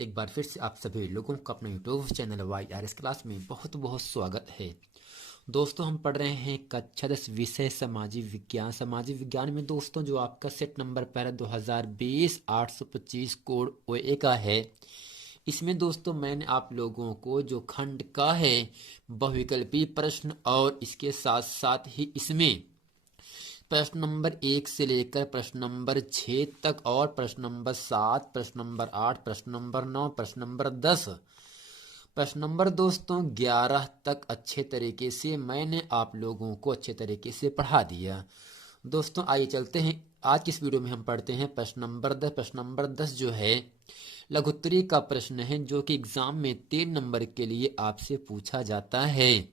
एक बार फिर से आप सभी लोगों का अपने यूट्यूब चैनल YRS क्लास में बहुत बहुत स्वागत है। दोस्तों हम पढ़ रहे हैं कक्षा 10 विषय सामाजिक विज्ञान। सामाजिक विज्ञान में दोस्तों जो आपका सेट नंबर पहला 2020 825 कोड OA का है, इसमें दोस्तों मैंने आप लोगों को जो खंड का है बहुविकल्पी प्रश्न और इसके साथ साथ ही इसमें प्रश्न नंबर 1 से लेकर प्रश्न नंबर 6 तक और प्रश्न नंबर 7, प्रश्न नंबर 8, प्रश्न नंबर 9, प्रश्न नंबर 10, प्रश्न नंबर दोस्तों 11 तक अच्छे तरीके से मैंने आप लोगों को अच्छे तरीके से पढ़ा दिया। दोस्तों आइए चलते हैं, आज की इस वीडियो में हम पढ़ते हैं प्रश्न नंबर 10। प्रश्न नंबर 10 जो है लघुत्तरी का प्रश्न है, जो कि एग्जाम में 3 नंबर के लिए आपसे पूछा जाता है।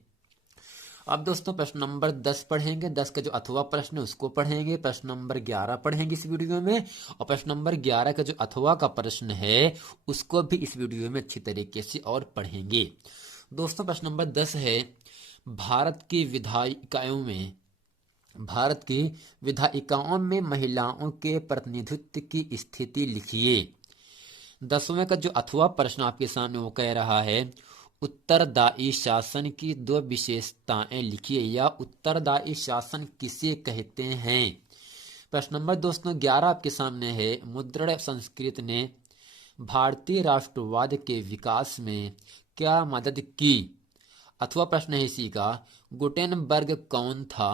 अब दोस्तों प्रश्न नंबर 10 पढ़ेंगे, 10 का जो अथवा प्रश्न है उसको पढ़ेंगे, प्रश्न नंबर 11 पढ़ेंगे इस वीडियो में, और प्रश्न नंबर 11 का जो अथवा का प्रश्न है उसको भी इस वीडियो में अच्छी तरीके से और पढ़ेंगे। दोस्तों प्रश्न नंबर 10 है, भारत की विधायिकाओं में महिलाओं के प्रतिनिधित्व की स्थिति लिखिए। 10वें का जो अथवा प्रश्न आपके सामने वो कह रहा है, उत्तरदायी शासन की 2 विशेषताएं लिखिए, या उत्तरदायी शासन किसे कहते हैं। प्रश्न नंबर दोस्तों 11 आपके सामने है, मुद्रण संस्कृत ने भारतीय राष्ट्रवाद के विकास में क्या मदद की। अथवा प्रश्न है इसी का, गुटेनबर्ग कौन था,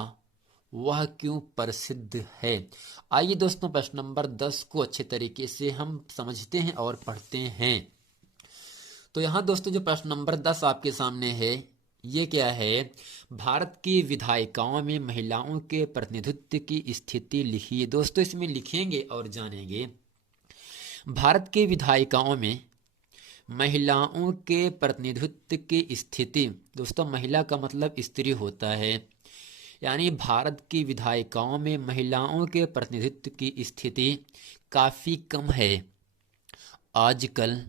वह क्यों प्रसिद्ध है। आइए दोस्तों प्रश्न नंबर 10 को अच्छे तरीके से हम समझते हैं और पढ़ते हैं। तो यहाँ दोस्तों जो प्रश्न नंबर 10 आपके सामने है ये क्या है, भारत की विधायिकाओं में महिलाओं के प्रतिनिधित्व की स्थिति लिखिए। दोस्तों इसमें लिखेंगे और जानेंगे भारत के विधायिकाओं में महिलाओं के प्रतिनिधित्व की स्थिति। दोस्तों महिला का मतलब स्त्री होता है, यानी भारत की विधायिकाओं में महिलाओं के प्रतिनिधित्व की स्थिति काफ़ी कम है। आजकल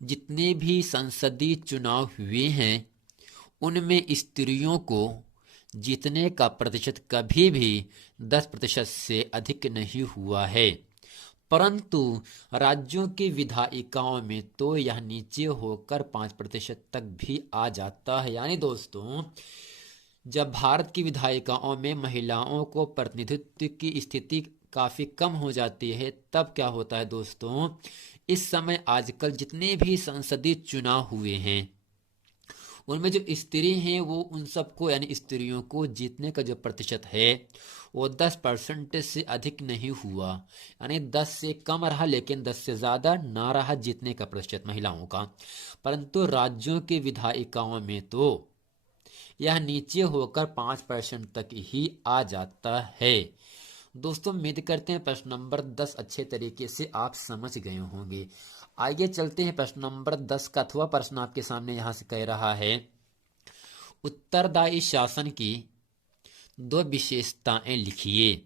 जितने भी संसदीय चुनाव हुए हैं उनमें स्त्रियों को जीतने का प्रतिशत कभी भी 10% से अधिक नहीं हुआ है, परंतु राज्यों की विधायिकाओं में तो यह नीचे होकर 5% तक भी आ जाता है। यानी दोस्तों जब भारत की विधायिकाओं में महिलाओं को प्रतिनिधित्व की स्थिति काफ़ी कम हो जाती है तब क्या होता है दोस्तों, इस समय आजकल जितने भी संसदीय चुनाव हुए हैं उनमें जो स्त्री हैं वो उन सबको यानी स्त्रियों को जीतने का जो प्रतिशत है वो 10% से अधिक नहीं हुआ, यानी 10 से कम रहा लेकिन 10 से ज़्यादा ना रहा जीतने का प्रतिशत महिलाओं का। परंतु राज्यों की विधायिकाओं में तो यह नीचे होकर 5% तक ही आ जाता है। दोस्तों उम्मीद करते हैं प्रश्न नंबर 10 अच्छे तरीके से आप समझ गए होंगे। आइए चलते हैं प्रश्न नंबर 10 का अथवा प्रश्न आपके सामने यहाँ से कह रहा है, उत्तरदायी शासन की 2 विशेषताएं लिखिए।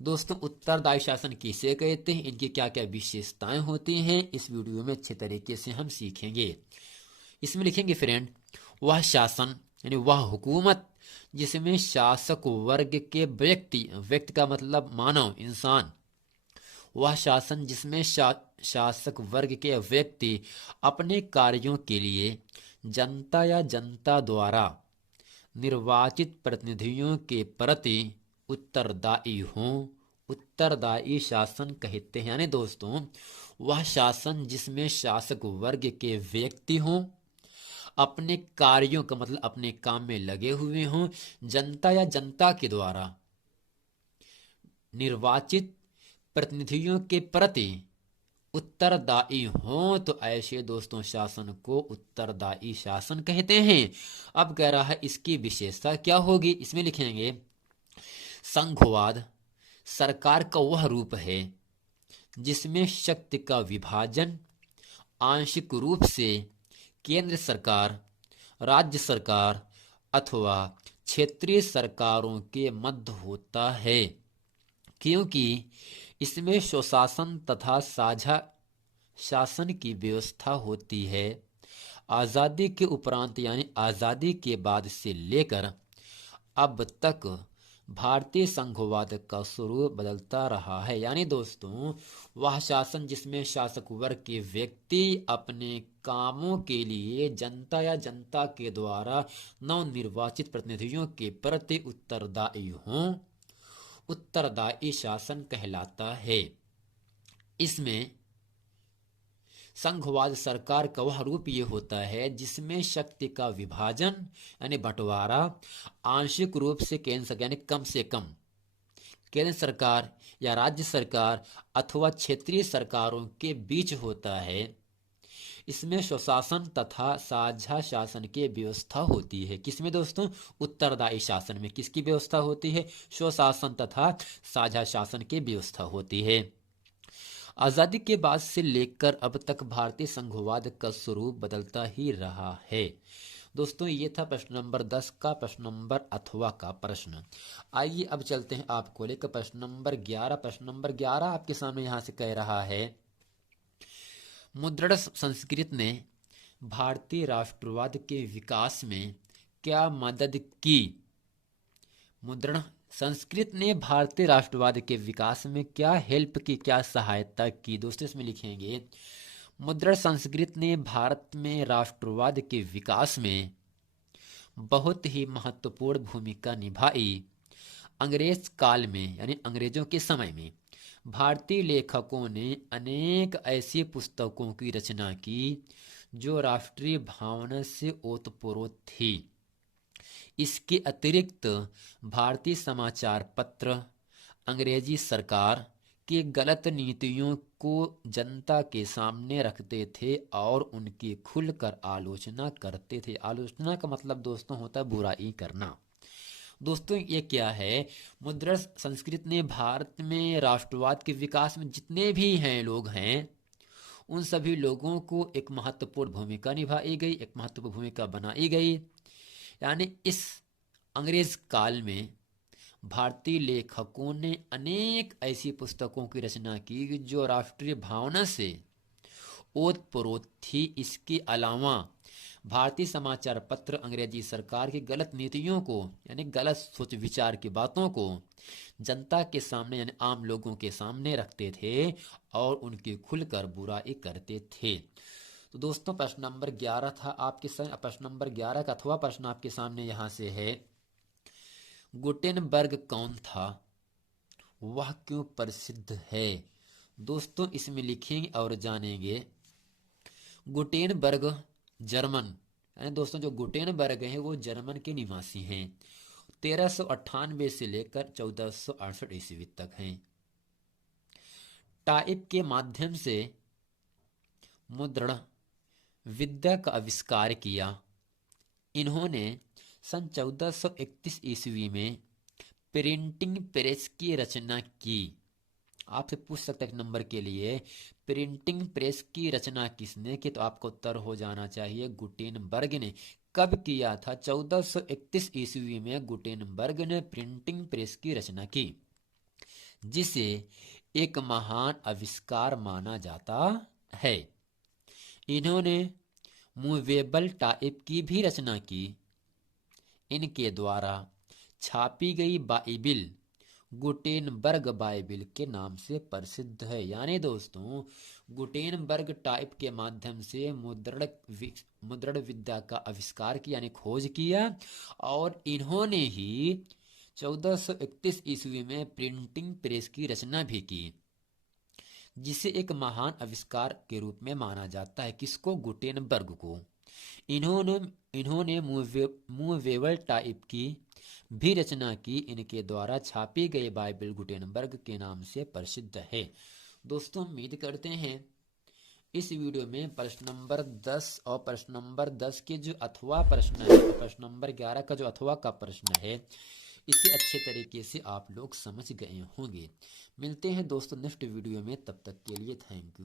दोस्तों उत्तरदायी शासन किसे कहते हैं, इनकी क्या क्या विशेषताएं होती हैं, इस वीडियो में अच्छे तरीके से हम सीखेंगे। इसमें लिखेंगे फ्रेंड, वह शासन यानी वह हुकूमत जिसमें शासक वर्ग के व्यक्ति का मतलब मानव इंसान, वह शासन जिसमें शासक वर्ग के व्यक्ति अपने कार्यों के लिए जनता या जनता द्वारा निर्वाचित प्रतिनिधियों के प्रति उत्तरदायी हों, उत्तरदायी शासन कहते हैं। यानी दोस्तों वह शासन जिसमें शासक वर्ग के व्यक्ति हों, अपने कार्यों का मतलब अपने काम में लगे हुए हों, जनता या जनता के द्वारा निर्वाचित प्रतिनिधियों के प्रति उत्तरदायी हों, तो ऐसे दोस्तों शासन को उत्तरदायी शासन कहते हैं। अब कह रहा है इसकी विशेषता क्या होगी, इसमें लिखेंगे, संघवाद सरकार का वह रूप है जिसमें शक्ति का विभाजन आंशिक रूप से केंद्र सरकार, राज्य सरकार अथवा क्षेत्रीय सरकारों के मध्य होता है, क्योंकि इसमें स्वशासन तथा साझा शासन की व्यवस्था होती है। आज़ादी के उपरांत यानी आज़ादी के बाद से लेकर अब तक भारतीय संघवाद का स्वरूप बदलता रहा है। यानी दोस्तों वह शासन जिसमें शासक वर्ग के व्यक्ति अपने कामों के लिए जनता या जनता के द्वारा नवनिर्वाचित प्रतिनिधियों के प्रति उत्तरदायी हों, उत्तरदायी शासन कहलाता है। इसमें संघवाद सरकार का वह रूप ये होता है जिसमें शक्ति का विभाजन यानी बंटवारा आंशिक रूप से केंद्र सरकार यानी कम से कम केंद्र सरकार या राज्य सरकार अथवा क्षेत्रीय सरकारों के बीच होता है। इसमें स्वशासन तथा साझा शासन की व्यवस्था होती है। किसमें दोस्तों? उत्तरदायी शासन में किसकी व्यवस्था होती है? स्वशासन तथा साझा शासन की व्यवस्था होती है। आजादी के बाद से लेकर अब तक भारतीय संघवाद का स्वरूप बदलता ही रहा है। दोस्तों ये था प्रश्न नंबर 10 का प्रश्न नंबर अथवा का प्रश्न। आइए अब चलते हैं आपको लेकर प्रश्न नंबर 11। प्रश्न नंबर 11 आपके सामने यहां से कह रहा है, मुद्रण संस्कृत ने भारतीय राष्ट्रवाद के विकास में क्या मदद की? मुद्रण संस्कृत ने भारतीय राष्ट्रवाद के विकास में क्या हेल्प की, क्या सहायता की? दोस्तों इसमें लिखेंगे, मुद्रण संस्कृत ने भारत में राष्ट्रवाद के विकास में बहुत ही महत्वपूर्ण भूमिका निभाई। अंग्रेज काल में यानी अंग्रेजों के समय में भारतीय लेखकों ने अनेक ऐसी पुस्तकों की रचना की जो राष्ट्रीय भावना से ओतप्रोत थी। इसके अतिरिक्त भारतीय समाचार पत्र अंग्रेजी सरकार की गलत नीतियों को जनता के सामने रखते थे और उनकी खुलकर आलोचना करते थे। आलोचना का मतलब दोस्तों होता है बुराई करना। दोस्तों ये क्या है? मुद्रण संस्कृत ने भारत में राष्ट्रवाद के विकास में जितने भी हैं लोग हैं उन सभी लोगों को एक महत्वपूर्ण भूमिका निभाई गई, एक महत्वपूर्ण भूमिका बनाई गई। यानी इस अंग्रेज काल में भारतीय लेखकों ने अनेक ऐसी पुस्तकों की रचना की जो राष्ट्रीय भावना से ओतप्रोत थी। इसके अलावा भारतीय समाचार पत्र अंग्रेजी सरकार की गलत नीतियों को यानी गलत सोच विचार की बातों को जनता के सामने यानी आम लोगों के सामने रखते थे और उनकी खुलकर बुराई करते थे। तो दोस्तों प्रश्न नंबर 11 था आपके सामने। प्रश्न नंबर 11 का अथवा प्रश्न आपके सामने यहां से है, गुटेनबर्ग कौन था? वह क्यों प्रसिद्ध है? दोस्तों इसमें लिखेंगे और जानेंगे, गुटेनबर्ग जर्मन यानी दोस्तों जो गुटेनबर्ग हैं वो जर्मन के निवासी हैं। 1398 से लेकर 1468 ईस्वी तक हैं। टाइप के माध्यम से मुद्रण विद्या का आविष्कार किया। इन्होंने सन 1431 ईस्वी में प्रिंटिंग प्रेस की रचना की। आपसे पूछ सकते हैं नंबर के लिए, प्रिंटिंग प्रेस की रचना किसने की? तो आपको उत्तर हो जाना चाहिए गुटेनबर्ग ने। कब किया था? 1431 ईस्वी में गुटेनबर्ग ने प्रिंटिंग प्रेस की रचना की, जिसे एक महान आविष्कार माना जाता है। इन्होंने मूवेबल टाइप की भी रचना की। इनके द्वारा छापी गई बाइबिल गुटेनबर्ग बाइबिल के नाम से प्रसिद्ध है। यानी दोस्तों गुटेनबर्ग टाइप के माध्यम से मुद्रण विद्या का आविष्कार किया यानी खोज किया और इन्होंने ही 1431 ईस्वी में प्रिंटिंग प्रेस की रचना भी की, जिसे एक महान आविष्कार के रूप में माना जाता है। किसको? गुटेनबर्ग को। इन्होंने मूवेबल टाइप की भी रचना की। इनके द्वारा छापी गई बाइबिल गुटेनबर्ग के नाम से प्रसिद्ध है। दोस्तों उम्मीद करते हैं इस वीडियो में प्रश्न नंबर 10 और प्रश्न नंबर 10 के जो अथवा प्रश्न है, प्रश्न नंबर 11 का जो अथवा का प्रश्न है, इसे अच्छे तरीके से आप लोग समझ गए होंगे। मिलते हैं दोस्तों नेक्स्ट वीडियो में, तब तक के लिए थैंक यू।